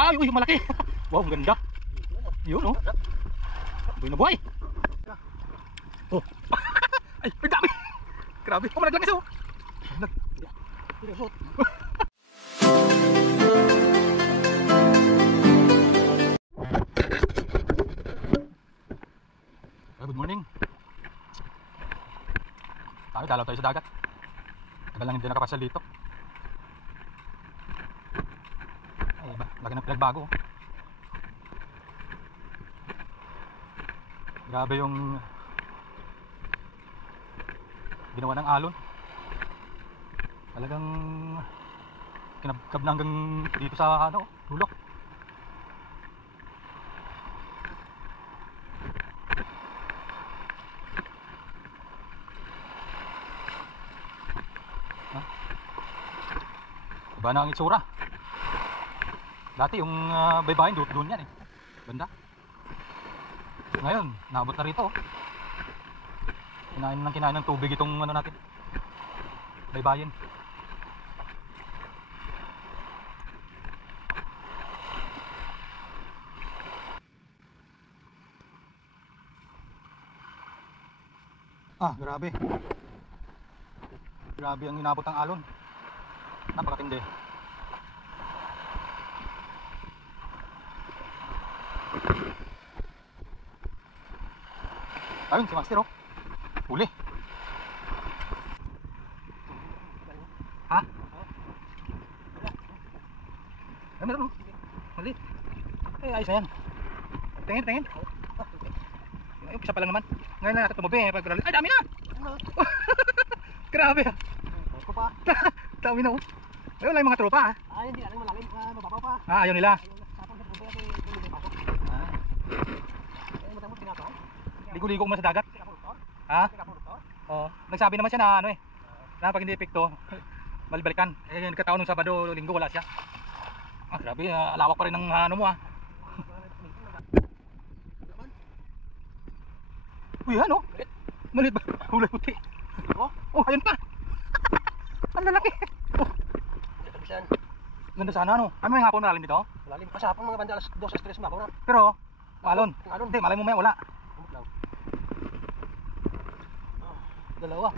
Ay, uy, malaki. Wow, ang ganda. Yun, oh. Buhay na buhay. Oh. Ay, ang dami. Grabe. Oh, malaglang isa, oh. Good morning. Dalaw tayo sa dagat. Tagal lang hindi nakapasal dito. Ay, laki ng pinagbago. Grabe yung ginawa ng alon. Talagang kinabkab na hanggang dito sa ano, dulo. Iba na ang itsura. Dati yung baybayin doon yan eh. Ganda. Ngayon, naabot na rito. Kinain ng tubig itong ano natin. Baybayin. Grabe. Grabe ang inabot ng alon. Napakatindi. Ayun si Master, oh. Huli. Ha? Ay, meron, oh. Mali. Ay, ayos na yan. Tingin. Ay, isa pa lang naman. Ngayon na natin tumabi. Ay, dami na! Grabe. Dami na, oh. Ay, wala yung mga tropa, ha? Hindi natin malalim. Mababaw pa. Ayaw nila. Ligo-ligo mo sa dagat. Ha? Oo. Nagsabi naman siya na ano eh. Na pag hindi epekto, balbalikan. Eh, nagkataon nung Sabado, Linggo wala siya. Grabe, alawak pa rin ng ano mo, ha. Uy, ano? Malit ba? Hulay puti. Oh, ayun pa. Ang lalaki. Ganda sana, ano? Ano yung hapon malalim dito? Malalim. Kasi hapon mga banda alas 2, alas 3 na ako. Pero, alon. Hindi, malay mo maya wala. Dalawa.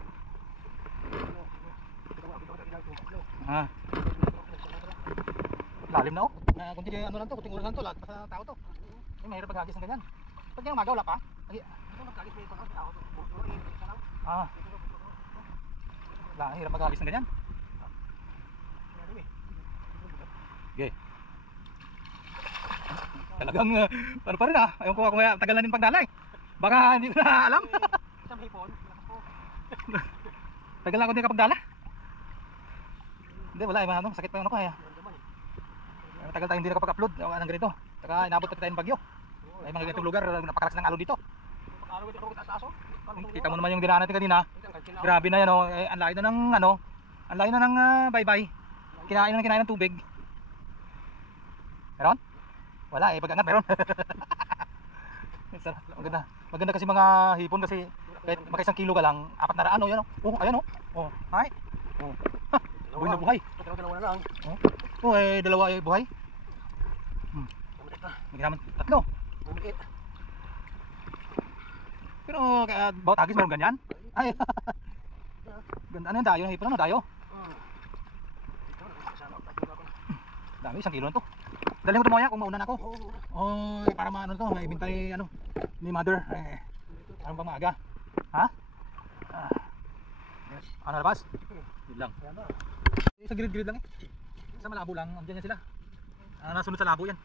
Lalim na, oh. Kunti ano lang to, kunting oras lang to, lahat pa sa tao to. Ay, mahirap maghagis ng ganyan. Pag yung umaga wala pa. Hirap maghagis ng ganyan. Okay. Talagang ano pa rin, ayun ko kung tagal na din pagdalay. Baka hindi ko na alam. Tagal na ako din kapagdala. Hindi, wala, ano, sakit pa yung ano ko, tagal tayo hindi nakapag-upload ng ganito. Saka inabot pa tayo ng bagyo. Ay, mga ganitong lugar, napakalakas ng alon dito. Kita mo naman yung dinaanan natin kanina. Grabe na yan, oh. Ang layo na ng ano, ang layo na ng baybay. Kinain ng tubig. Meron? Wala, pag angat meron. Maganda kasi mga hipon kasi kahit makaisang kilo ka lang, 400 ano, yan, oh. Ayan, oh. Oh, hi. Oh. Buhay na buhay. Dalawa na lang. Oh, dalawa ay buhay. Magkinaman tatlo. Pero bawat agis meron ganyan. Ay. Ganda, ano yung dayo? Hipon, ano dayo? Dami, 1 kilo na to. Dali ko tumaya kung mauna na ako. Oh, para maano to, may ibintay ano ni mother. Ano bang maaga? Ha? Ano labas? Yun lang. Sa grid lang eh. Sa malabo lang, andyan yan sila. Nasunod sa labo yan.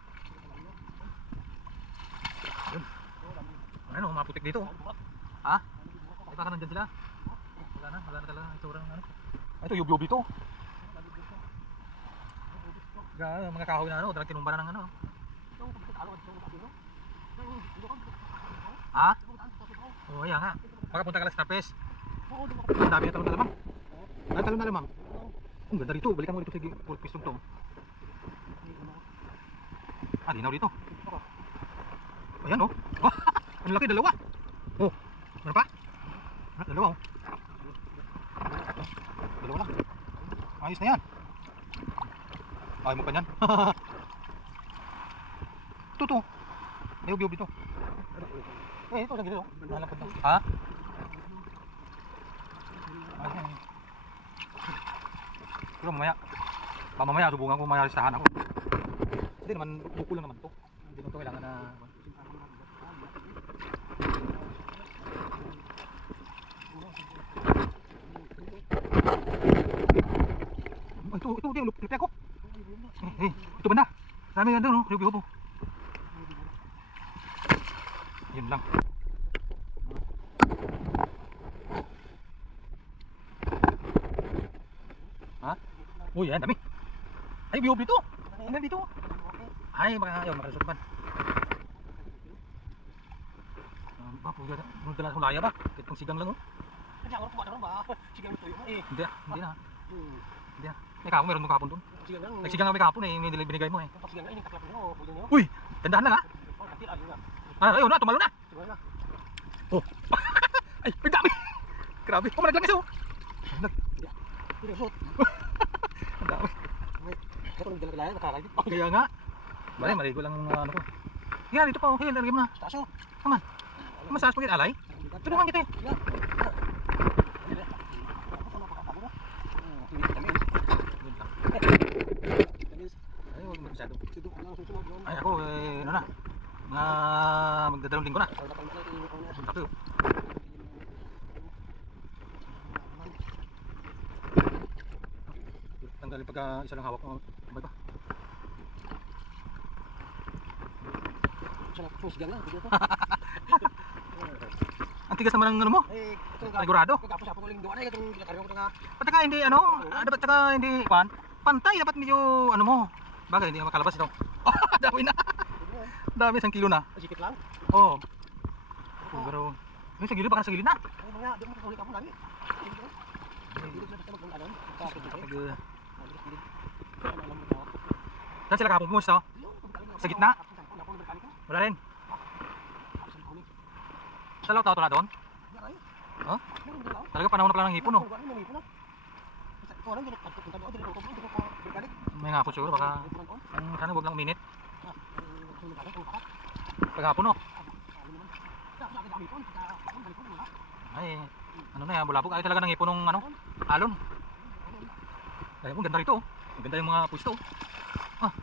Yun. Ano, maputik dito. Ha? Baka nandyan sila. Wala na talaga itsura ng ano. Ito, yub-yub ito. Mga kahoy na ano, talagang tinumba na ng ano. Ha? Oo, ayan nga. Makapunta ka lang sa Tapes. Ang dami na talong na lamang. Ay, talong na lamang. Ang ganda rito, balikan mo dito sa pistong to. Linaw dito. Ayan, oh. Ang laki, dalawa. Oh, ano pa? Dalawa, oh. Dalawa lang. Ayos na yan. Ayaw mo pa yan. Ito. May ubi dito. Ito lagi dito. Nalapad daw. Ha? Pero mamaya subukan ko mayaristahan ako. Hindi naman, buko lang naman to. Hindi naman to kailangan na... Ito, lupi ako. Ito ba na? Dami ganda, no? Riyo-riyo. Yun lang. Ha? Uy, yan, dami. Ay, biyobi to. Hanggang dito. Ay, makalusot man. Puga, dalas mo laya ba? Itong sigang lang, oh. Kaya ako kuha na ba? Sigang tuyo mo eh. Hindi na. Hindi na. May kapon, meron mong kapon dun. Sigang lang. Nagsigang nga may kapon eh, yung binigay mo eh. Kapag sigang lang, ini kaklap mo. Pwede niyo. Uy, gandahan lang ha. Katil ayun na. Ayun na, tumalo na. Siguro na. Oh. Ay, ang dami. Grabe. Oh, malaglag isa oh. Hindi shot. Ang dami. Ito nang dala-dala nakakalit. Kaya nga. Bale, maligo lang ano ko. Yan, ito pa. Okay, lagyan mo na. Taso. Come on. Masaas pagit alay. Tulungan kita eh. Ay, huwag mo masyado. Ay, ako ano na. Magdadalawang linggo na. Laki oh. Tanggalin pagka isa lang hawak mo. Sabay pa. Sigang lang. Ang tigas naman ng ano mo. Sigurado. Tapos ako uling doon ay itong kinakaryo ko nga. Pati ka hindi ano, dapat saka hindi pan. Pantay dapat medyo ano mo. Bagay hindi makalabas ito. Dami na. Dami 1 kilo na. Sikit lang. Oo. Pero yung sa gilid baka sa gilid na. Ay mga di mo nakahuli ka mo lagi. Hindi na basta magpunta doon. Saan sila kapong pumus to? Sa gitna? Wala rin. Sa law tao na doon? Huh? Talaga panahon na pala ng hipon oh. May hapon siguro baka sana huwag lang uminit. Paghapon oh. Ay ano na yan, bulabog. Ay talaga ng hipon ng ano, alon. Ay mo ganda rito oh. Maganda yung mga pwesto oh. Ah.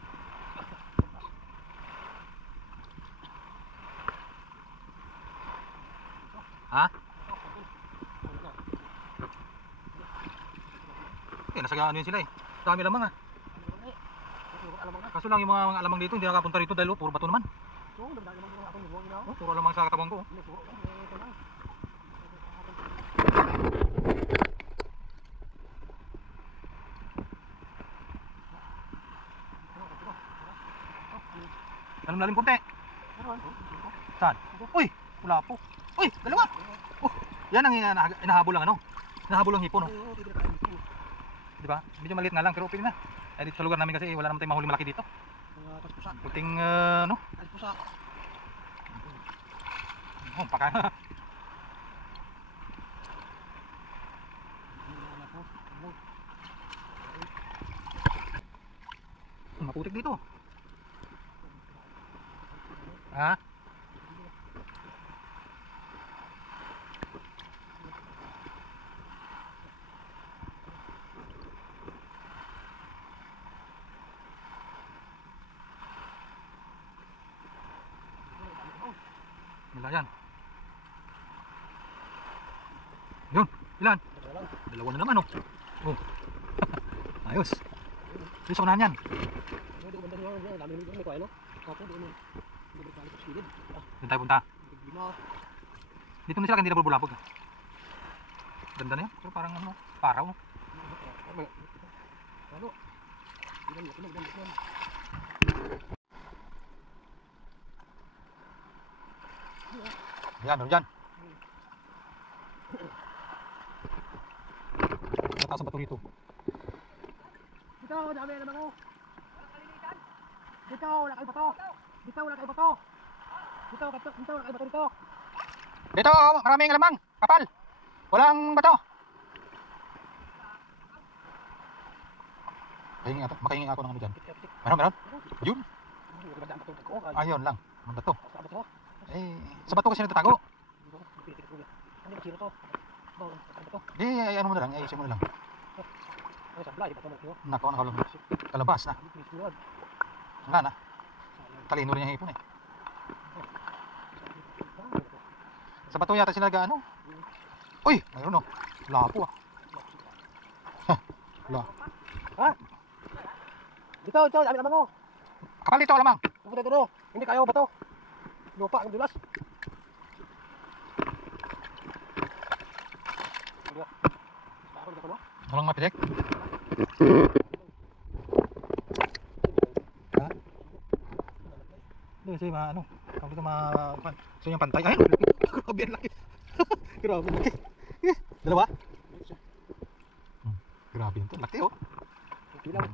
Ha? Eh, nasa ano yun sila eh. Dami lamang ah. Kaso lang yung mga alamang dito, hindi nakapunta rito dahil puro bato naman. Oh, puro alamang sa katawan ko. Ganun lalim konti. Saan? Uy, wala po. Uy, dalawa. Oh, yan ang inahabol lang ano. Inahabol ang hipon oh. Di ba? Medyo maliit nga lang pero pwede na. Eh dito sa lugar namin kasi wala naman tayong mahuli malaki dito. Puting ano? Oh, paka. Maputik dito. Ha? Yan. Yun, ilan? Dalawa na naman oh. Oh. Ayos. Ayos ako na yan. Doon tayo punta. Dito na sila hindi na bulabog. Ganda na yan. Pero parang ano, paraw. Yan, dyan. Nataas ang bato rito. Dito, dami naman ako. Dito, wala kayo bato. Dito, wala kayo bato. Dito, wala kayo bato dito. Dito, maraming alamang. Kapal. Walang bato. Makahingi ako ng ano dyan. Meron? Yun. Oo, kaya. Ayun lang. Ang bato. Sa bato. Eh, sa bato kasi nagtatago. Hindi masiro to. Bawal sa bato. Di, ano mo na lang, ayusin mo na lang. Ay, sablay, bato mo ko. Nako, nakalong. Kalabas na. Wala na. Talino rin yung hipon eh. Sa bato yata sila ano? Uy, mayroon oh. Lapo ah. Wala. Ha? Dito, dami naman ko. Kapal dito, alamang. Pupunta dito. Hindi kayo bato. Lupa ang dulas. Walang mapitik. Ha? Hindi kasi ano. Kung dito so yung pantay. Ay, grabe ang laki. Grabe ang laki. Dalawa? Grabe yun to. Laki oh. Bilang.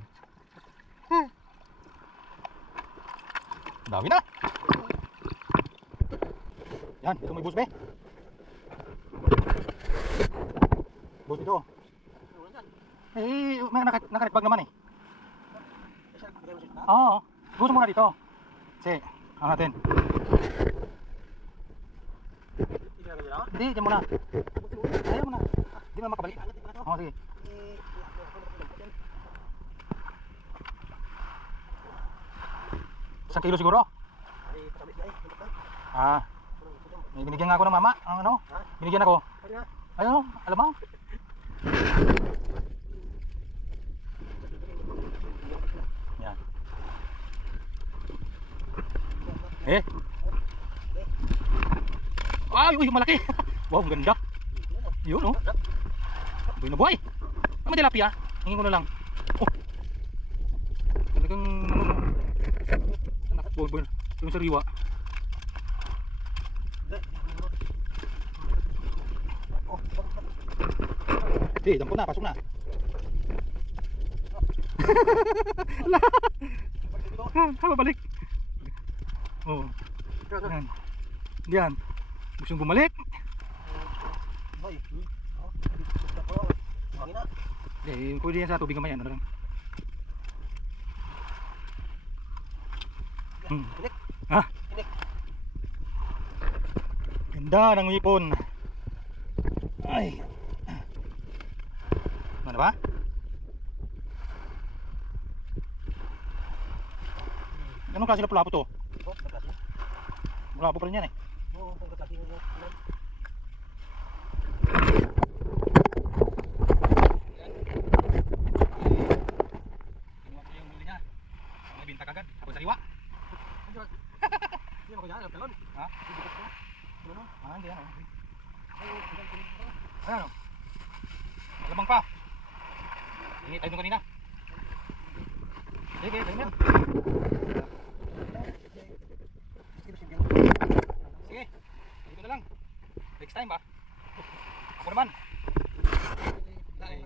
Dami na. Yan, ito may bus be. Bus dito. Eh, may nakaritbag naman eh. Oo. Gusto mo na dito. Kasi, ang natin. Hindi, dyan muna. Ayaw mo na. Hindi mo na makabalik. Oo, sige. Isang kilo siguro? Ah. May binigyan nga ako ng mama. Ang ano? Binigyan ako. Ayun, alam mo? Yan. Eh. Ay, uy, malaki. Wow, ang ganda. Yun, oh. Buhay na buhay. May tilapia. Hingin ko na lang. Oh. Talagang ano. Buhay. Yung sariwa. Eh, dampo na, pasok na. Ha, balik. Oh. Yan. Yan. Gusto bumalik. Eh, pwede yan sa tubig kamay, ano lang. Ha? Ganda ng hipon. Ay. Ano ba? Anong klase na pulapo to? Pulapo pa rin yan eh. Binta kagad, ako sariwa. Hindi mo kaya talon. Ha? Ah, hindi ano. Ano? Malamang pa. Hingi tayo nung kanina. Sige, ganyan. Sige, dito na lang. Next time ba? Ako naman. Ay,